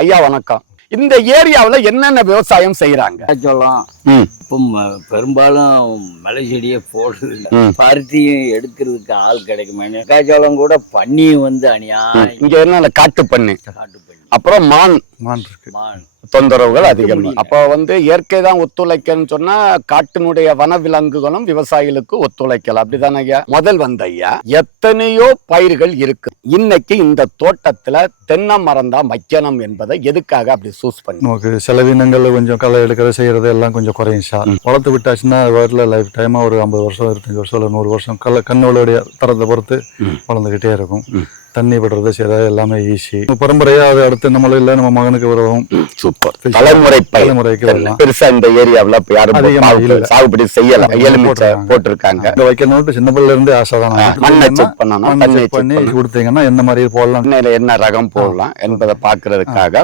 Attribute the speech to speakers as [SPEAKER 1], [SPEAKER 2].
[SPEAKER 1] ஐயா வணக்கம். இந்த ஏரியாவுல என்னென்ன விவசாயம் செய்யறாங்க
[SPEAKER 2] மக்காச்சோளம்
[SPEAKER 1] ம்.
[SPEAKER 2] இப்போ பெரும்பாலும் மலை செடியே போடுறது. பருத்தியும் எடுக்கிறதுக்கு ஆள் கிடைக்குமே மக்காச்சோளம் கூட பண்ணியும் வந்து அநியாயம்.
[SPEAKER 1] இங்க என்ன காட்டு பண்ணு
[SPEAKER 2] காட்டு
[SPEAKER 1] அப்புறம் மான்.
[SPEAKER 3] மான் இருக்கு.
[SPEAKER 2] மான்.
[SPEAKER 1] தொந்தரவுகள் அதிகம். அப்போ வந்து இயற்கை தான் ஒத்துழைக்கன்னு சொன்னா காட்டினுடைய வனவிலங்குகளும் விவசாயிகளுக்கு ஒத்துழைக்கல. அப்படிதானே ஐயா? முதல் வந்த ஐயா எத்தனையோ பயிர்கள் இருக்கு. இன்னைக்கு இந்த தோட்டத்துல தென்னை மரம் தான் வைக்கணும் என்பதை எதுக்காக அப்படி சூஸ் பண்ணி?
[SPEAKER 3] நமக்கு செலவினங்கள் கொஞ்சம் களை எடுக்கிறது செய்யறது எல்லாம் கொஞ்சம் குறையும் சார் வளர்த்து விட்டாச்சுன்னா வேர்ல லைஃப் டைமா ஒரு ஐம்பது வருஷம் இருபத்தஞ்சு வருஷம் இல்லை நூறு வருஷம் கல்ல கண்ணோடைய தரத்தை பொறுத்து
[SPEAKER 1] ம்.
[SPEAKER 3] வளர்ந்துக்கிட்டே இருக்கும். தண்ணி படுறது செய்யறது எல்லாமே ஈஸி. பரம்பரையா அதை அடுத்து நம்மள இல்லை நம்ம மகனுக்கு வரும்
[SPEAKER 1] சூப்பர். தலைமுறை
[SPEAKER 3] தலைமுறைக்கு
[SPEAKER 1] பெருசா இந்த ஏரியாவுல இப்ப யாரும். சாகுபடி செய்யல.
[SPEAKER 3] அதிகமா
[SPEAKER 1] எலுமிச்சை
[SPEAKER 3] போட்டிருக்காங்க. இங்க வைக்கணும்னு சின்ன பிள்ளைல இருந்து ஆசை தான். பண்ணி கொடுத்தீங்கன்னா என்ன மாதிரி போடலாம்?
[SPEAKER 1] என்ன ரகம் போடலாம் என்பதை பார்க்கறதுக்காக